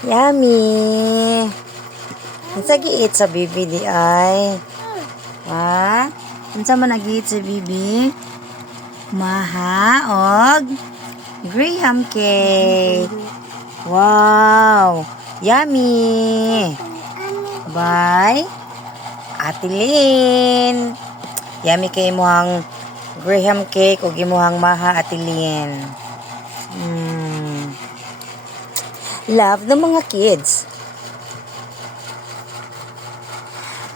Yummy! Unsa giit sa bibi di ay? Ha? Unsa man nagiit sa bibi? Maha og graham cake. Wow! Yummy! Bye! Ate Lynn! Yummy kay imuhang graham cake ug imuhang maha, Ate Lynn. Love ng mga kids.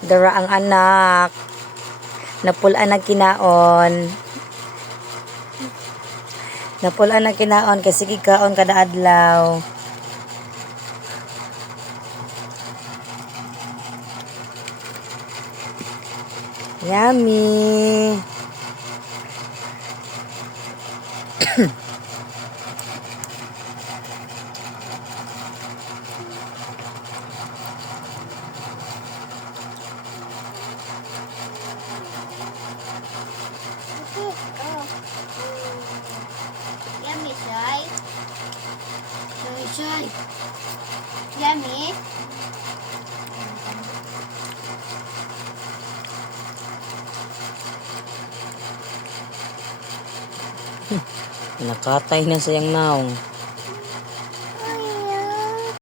Dara ang anak. Napulaan ang kinaon. Napulaan ang kinaon kasi kikaon kada adlaw. Yummy. Yummy, Joy. Joy. Yummy. Nakatay na siyang naong.